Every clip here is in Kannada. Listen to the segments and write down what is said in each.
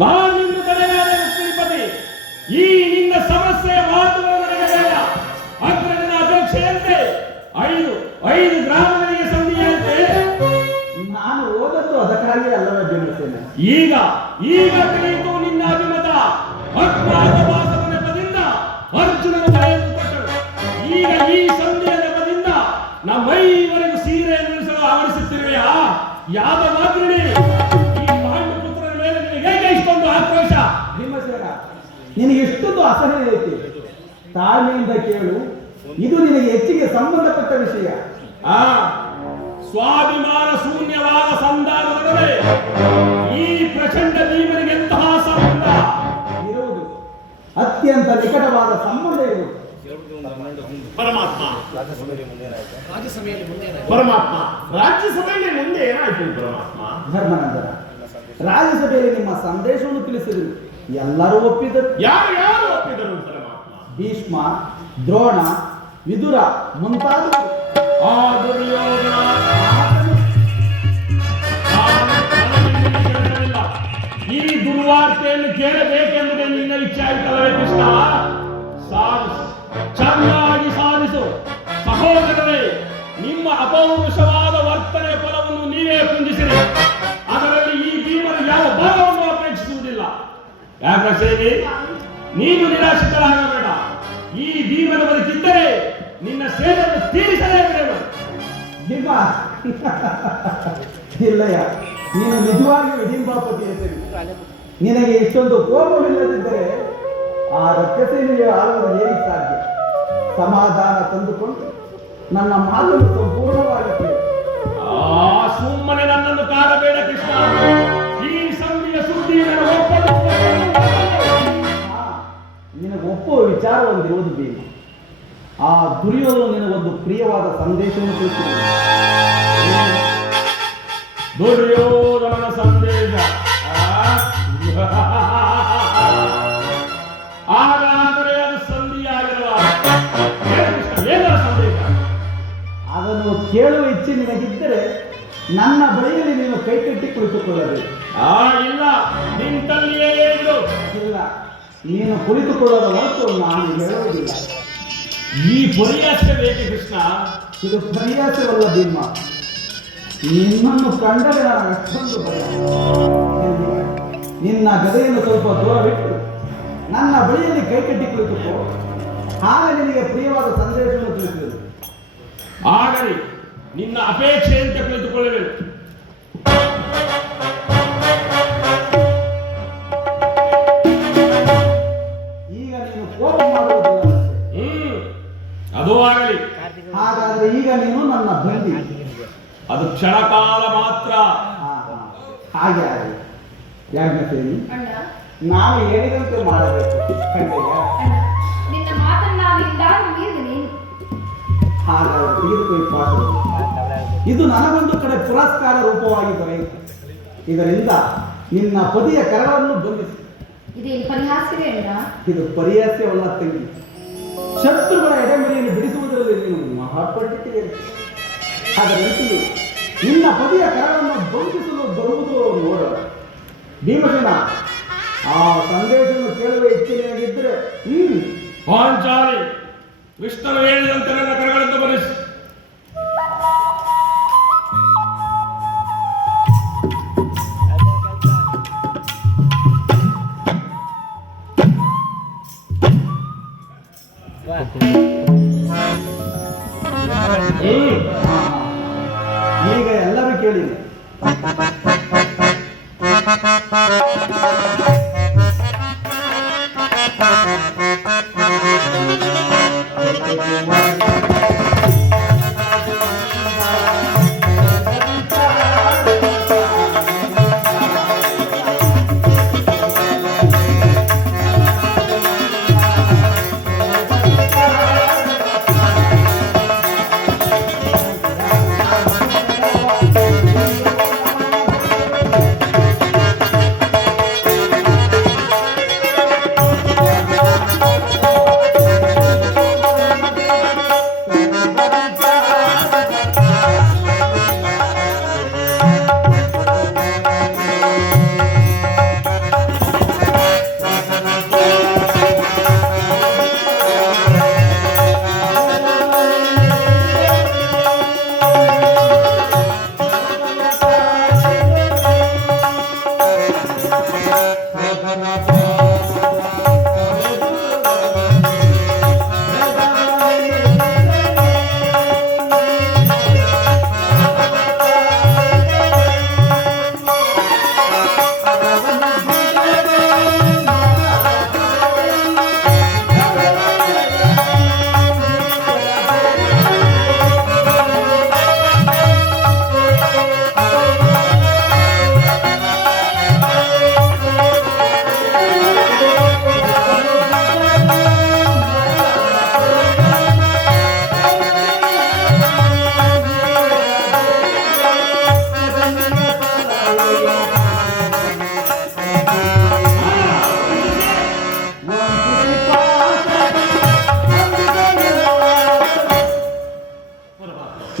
ನಾನು ನಿನ್ನ ತಡೆಯಾದ ಶ್ರೀಪತಿ. ಈ ನಿನ್ನ ಸಮಸ್ಯೆಯ ಮಾತುಗಳು ನನಗೆ ಬೇಡ. ಅಗ್ರಜನ ಅಪೇಕ್ಷೆಯಂತೆ ಐದು ಗ್ರಾಮಗಳಿಗೆ ಸಂಧಿಯಂತೆ ನಾನು ಓದದ್ದು ಅದಕ್ಕಾಗಿ ಅಲ್ಲವೇ ಬಿಡುತ್ತೇನೆ. ಈಗ ತಿಳಿಯಿತು ನಿನ್ನ ಅಭಿಮತ. ಅಜ್ಞಾತವಾಸದ ನೆಪದಿಂದ ಅರ್ಜುನನ ತಲೆಯನ್ನು ಕೊಟ್ಟರು. ಈಗ ಈ ಸಂಧಿಯ ನೆಪದಿಂದ ನಮ್ಮೈವರೆಗೂ ಸೀರೆ ನಿಲ್ಲಿಸಲು ಆವರಿಸುತ್ತಿರುವೆಯಾ? ಯಾದವಾಗ್ರಣಿ, ಈ ಪಾಂಡುಪುತ್ರನ ಮೇಲೆ ನಿನಗೆ ಹೇಗೆ ಇಷ್ಟೊಂದು ಆಕ್ರೋಶ? ಭೀಮಸೇನ, ನಿನಗೆ ಎಷ್ಟೊಂದು ಅಸಹನೆ ಐತಿ. ತಾಳ್ಮೆಯಿಂದ ಕೇಳು, ಇದು ನಿನಗೆ ಹೆಚ್ಚಿಗೆ ಸಂಬಂಧಪಟ್ಟ ವಿಷಯ. ಸ್ವಾಭಿಮಾನ ಶೂನ್ಯವಾದ ಸಂಧಾನದೊಡನೆ ಈ ಪ್ರಚಂಡ ಭೀಮನಿಗೆ ಎಂತಹ ಸಂಬಂಧ ಇರುವುದು? ಅತ್ಯಂತ ನಿಕಟವಾದ ಸಂಬಂಧ ಇರುವುದು. ಪರಮಾತ್ಮ, ರಾಜ್ಯಸಭೆಯಲ್ಲಿ ಮುಂದೆ ಏನಾಯ್ತು ಪರಮಾತ್ಮ? ಧರ್ಮನಂದನ, ರಾಜ್ಯಸಭೆಯಲ್ಲಿ ನಿಮ್ಮ ಸಂದೇಶವನ್ನು ತಿಳಿಸಿದರು. ಎಲ್ಲರೂ ಒಪ್ಪಿದರು. ಯಾರು ಒಪ್ಪಿದರು ಪರಮಾತ್ಮ? ಭೀಷ್ಮ, ದ್ರೋಣ, ವಿದುರ ಮುಂತಾದವರು. ಆ ದುರ್ಯೋಧನ ಈ ದುರ್ವಾರ್ತೆಯನ್ನು ಕೇಳಬೇಕೆಂಬುದೇ ನಿನ್ನ ಇಚ್ಛೆ ಆಯ್ತಲ್ಲವೇ ಕೃಷ್ಣ? ಸಾಧಿಸು, ಚೆನ್ನಾಗಿ ಸಾಧಿಸು. ಸಹೋದರರೇ, ನಿಮ್ಮ ಅಪೌರುಷವಾದ ವರ್ತನೆಯ ಫಲವನ್ನು ನೀವೇ ಪುಂಜಿಸಿರಿ. ಅದರಲ್ಲಿ ಈ ಭೀಮನು ಯಾವ ಭಾಗವನ್ನು ಅಪೇಕ್ಷಿಸುವುದಿಲ್ಲ. ಯಾಕೇಳಿ, ನೀನು ನಿರಾಶಿತರಾಗಬೇಡ. ಈ ಭೀಮನ ಬದುಕಿದ್ದರೆ ನಿನ್ನ ಸೇವೆಯನ್ನು ತೀರಿಸಲೇಬೇಕು. ಭೀಮ ಇಲ್ಲಯ್ಯ, ನೀನು ನಿಜವಾಗಿಯೂ ಹಿಡಿಂಬಾಪತಿ ಹೆಸರು. ನಿನಗೆ ಇಷ್ಟೊಂದು ಕೋಪವಿಲ್ಲದಿದ್ದರೆ ಆ ರಕ್ತಸೇನೆಯ ಆಳುವುದು ಹೇಗೆ ಸಾಧ್ಯ? ಸಮಾಧಾನ ತಂದುಕೊಂಡು ನನ್ನ ಮಾತನ್ನು ಸಂಪೂರ್ಣವಾಗಿ ಕೇಳು. ಸುಮ್ಮನೆ ನನ್ನನ್ನು ಕಾಡಬೇಡ ಕೃಷ್ಣ. ಈ ಸಂಧಿಯ ಸುದ್ದಿ ನಿನಗೆ ಒಪ್ಪುವ ವಿಚಾರ ಒಂದಿರುವುದು ಭೀಮ. ಆ ದುರ್ಯೋಧನ ನಿನಗೊಂದು ಪ್ರಿಯವಾದ ಸಂದೇಶವನ್ನು ತಿಳಿಸಿದೆ. ದುರ್ಯೋಧನನ ಸಂದೇಶ ಹಾಗಾದರೆ ಅದು ಸಂಧಿಯಾಗಿರುವ ಏನರ ಸಂದೇಶ? ಅದನ್ನು ಕೇಳುವ ಇಚ್ಛೆ ನಿನಗಿದ್ದರೆ ನನ್ನ ಬಳಿಯಲ್ಲಿ ನೀನು ಕೈಕಟ್ಟಿ ಕುಳಿತುಕೊಳ್ಳಬೇಕು. ಇಲ್ಲ, ನಿಂತಲ್ಲಿಯೇ ಇರು. ಇಲ್ಲ, ನೀನು ಕುಳಿತುಕೊಳ್ಳದ ಹೊರತು ನಾನು ಹೇಳುವುದಿಲ್ಲ. ಈ ಪರಿಹಾಸ್ಯ ಬೇಕೆ ಕೃಷ್ಣ? ಇದು ಪರಿಹಾಸವಲ್ಲ ಭೀಮ. ನಿನ್ನನ್ನು ಕಂಡರೆ ನಾನು ಅಷ್ಟೊಂದು ಭಯ. ನಿನ್ನ ಗದೆಯನ್ನು ಸ್ವಲ್ಪ ದೂರವಿಟ್ಟು ನನ್ನ ಬಳಿಯಲ್ಲಿ ಕೈಕಟ್ಟಿ ಕುಳಿತುಕೋ. ಆಗ ನಿನಗೆ ಪ್ರಿಯವಾದ ಸಂದೇಶವನ್ನು ತಿಳಿಸಿದರು. ಆಗಲಿ, ನಿನ್ನ ಅಪೇಕ್ಷೆಯಂತೆ ಕುಳಿತುಕೊಳ್ಳಬೇಕು. ಈಗ ನೀನು ಕೋಪ ಮಾಡುವುದಿಲ್ಲ. ಅದು ಆಗಲಿ. ಹಾಗಾದ್ರೆ ಈಗ ನೀನು ನನ್ನ ಬಂದಿ. ಅದು ಕ್ಷಣಕಾಲ ಮಾತ್ರ. ಹಾಗೆ ಆಗಲಿ. ಯಾಜ್ಞಸೇನಿ, ನಾವು ಹೇಳಿದಂತೆ ಮಾಡಬೇಕು. ನಿನ್ನ ಮಾತನ್ನ ನೀನು ಹಾಗಾದ್ರೆ ತೆಗೆದುಕೊಳ್ಳಿ ಪಾಠ. ಇದು ನನಗೊಂದು ಕಡೆ ಪುರಸ್ಕಾರ ರೂಪವಾಗಿ ದೊರೆಯಿತು. ಇದರಿಂದ ನಿನ್ನ ಪತಿಯ ಕರಗಳನ್ನು ಬಂಧಿಸಿ. ಇದೇನು ಪರಿಹಾಸ್ಯವೇ ಅಲ್ಲ? ಇದು ಪರಿಹಾಸ್ಯವಲ್ಲ ತಂಗಿ. ಶತ್ರುಗಳ ಎಡೆಮರೆಯನ್ನು ಬಿಡಿಸುವುದರಲ್ಲಿ ನೀನು ಮಹಾಪಂಡಿತೆಯೇ. ಅದರಂತೆ ನಿನ್ನ ಪತಿಯ ಕರಗಳನ್ನು ಬಂಧಿಸಲು ಬರುವುದು ನೋಡೋಣ. ಭೀಮಸೇನ, ಆ ಸಂದೇಶವನ್ನು ಕೇಳುವ ಇಚ್ಛೆಯಾಗಿದ್ದರೆ ಪಾಂಚಾಲಿ, ಕೃಷ್ಣನು ಹೇಳಿದಂತೆ ನನ್ನ ಕರಗಳನ್ನು ಬರೆಸಿ. ಈಗ ಎಲ್ಲರೂ ಕೇಳಿ.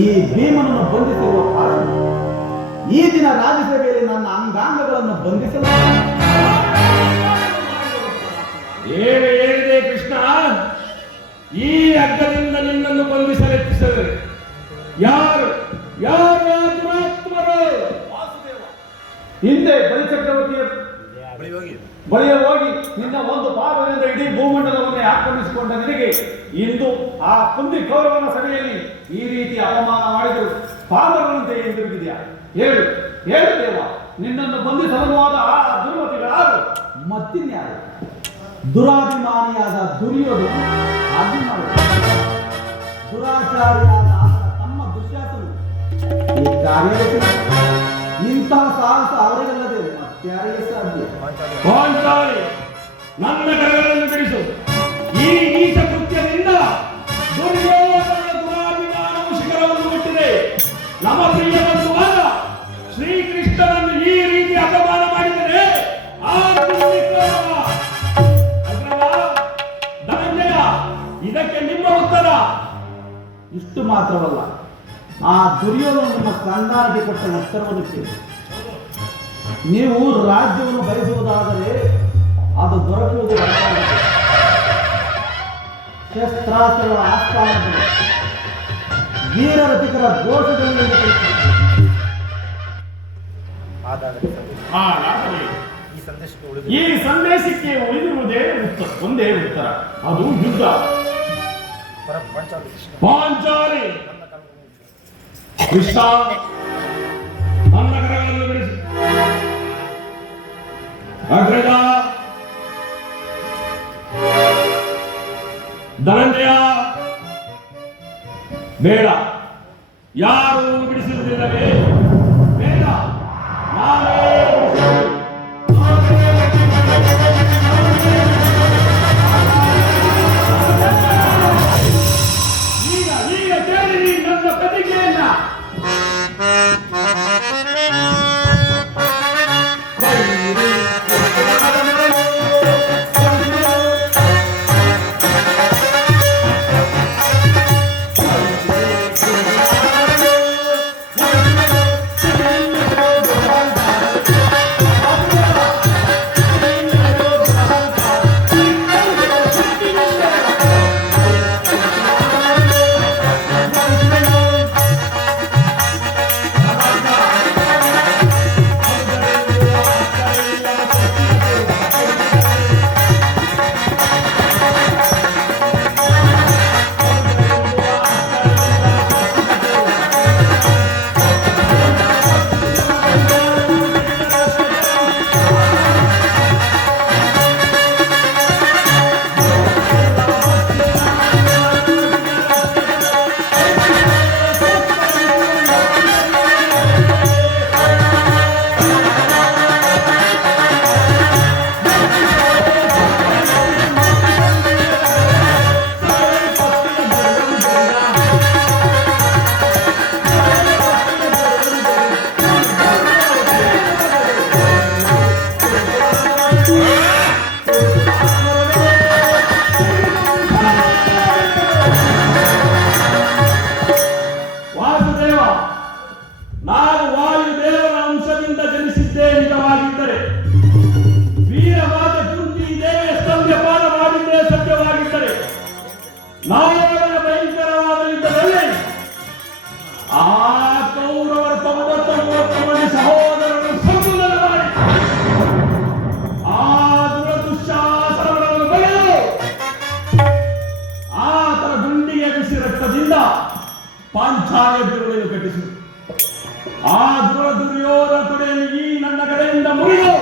ಈ ಭೀಮನನ್ನು ಬಂಧಿಸಿರುವ ಕಾರಣ ಈ ದಿನ ರಾಜಸಭೆಯಲ್ಲಿ ನನ್ನ ಅಂಗಾಂಗಗಳನ್ನು ಬಂಧಿಸಲು ಏನು ಹೇಳಿದೆ ಕೃಷ್ಣ? ಈ ಹಗ್ಗದಿಂದ ನಿನ್ನನ್ನು ಬಂಧಿಸಲೆತ್ತಿಸದೆ ಯಾರು ಯಾರು ಆ ದುರಾತ್ಮರು? ಹಿಂದೆ ಬಲಿಚಕ್ರವರ್ತಿಯ ಬಳಿಯ ಹೋಗಿ ನಿನ್ನ ಒಂದು ಪಾದದಿಂದ ಇಡೀ ಭೂಮಂಡಲವನ್ನೇ ಆಕ್ರಮಿಸಿಕೊಂಡ ನಿನಗೆ ಇಂದು ಆ ಕುಂದಿ ಕೌರವನ ಸಭೆಯಲ್ಲಿ ಈ ರೀತಿ ಅವಮಾನ ಮಾಡಿದರು ಪಾದಗಳಂತೆ ಹಿಂದಿರುಗಿದೆಯಾ? ಹೇಳು ಹೇಳು ದೇವ, ನಿನ್ನನ್ನು ಬಂಧಿಸಲುವಾದ ಆ ದುರ್ಮತಿಗಳಾರು? ಮತ್ತಿನ್ಯಾರು? ದುರಾಭಿಮಾನಿಯಾದ ದುರ್ಯೋಧನ ಅಭಿಮಾನ, ದುರಾಚಾರಿಯಾದ ಆತನ ತಮ್ಮ ದುಶ್ಯಾಸನು ಈ ಕಾರ್ಯ ಇಂತಹ ಸಾಹಸ ಅವರಿಗಲ್ಲದೆ ಮತ್ತಾರಿಗೆ ಸಾಧ್ಯ? ಪಾಂಚಾಲಿ, ನನ್ನ ಕರಗಳನ್ನು ಬಿಡಿಸು. ಈ ನೀಚ ಕೃತ್ಯದಿಂದ ದುರ್ಯೋಧನ ದುರಾಭಿಮಾನವು ಶಿಖರವನ್ನು ಮುಟ್ಟಿದೆ. ನಮ್ಮ ಪ್ರಿಯ ಬಂಧುವಾದ ಶ್ರೀಕೃಷ್ಣನನ್ನು ಈ ರೀತಿ ಅಪಮಾನ ಮಾಡಿದರೆ ಆ ಧನಂಜಯ, ಇದಕ್ಕೆ ನಿಮ್ಮ ಉತ್ತರ? ಇಷ್ಟು ಮಾತ್ರವಲ್ಲ, ಆ ದುರ್ಯೋಧನ ನಿಮ್ಮ ಸಂಧಾನಕ್ಕೆ ಕೊಟ್ಟ ಉತ್ತರವನ್ನು ಕೇಳಿ. ನೀವು ರಾಜ್ಯವನ್ನು ಬಯಸುವುದಾದರೆ ಅದು ದೊರಕುವುದು ಅಸಾಧ್ಯ. ಶಸ್ತ್ರಾಸ್ತ್ರಗಳ ಆಸ್ಥಾನದಲ್ಲಿ ವೀರರತಿಕರ ಘೋಷದಲ್ಲಿ ಹಾಗಾದರೆ ಈ ಸಂದೇಶಕ್ಕೆ ಉಳಿದಿರುವುದೇ ಒಂದೇ ಉತ್ತರ, ಅದು ಯುದ್ಧ. ಪಾಂಚಾಲಿ, ಕೃಷ್ಣ, ನನ್ನ ಕರಗಳನ್ನು ಬಿಡಿಸು. ಅಗ್ರಜ, ಧನಂಜಯ, ಬೇಡ, ಯಾರು ಬಿಡಿಸುವುದಿಲ್ಲವೇ? ಬೇಡ, ನಾನೇ ಬಿಡಿಸುತ್ತೇನೆ. ಈಗ ಕೇಳಿರಿ ನನ್ನ ಪ್ರತಿಜ್ಞೆಯನ್ನ. ನಾರಾಯಣ ಭಯಂಕರವಾದ ಯುದ್ಧದಲ್ಲಿ ಆ ಕೌರವರ 99 ಮಂದಿ ಸಹೋದರರನ್ನು ಸಂಪೂರ್ಣ ಮಾಡಿ ಆ ಪಾಂಚಾಲಿಯ ಬಿರುಗಳನ್ನು ಕಟ್ಟಿಸಿದರು. ಆ ದುರ್ಯೋಧನ ತುಡಿಯನ್ನು ಈ ನನ್ನ ಕಡೆಯಿಂದ ಮುರಿದು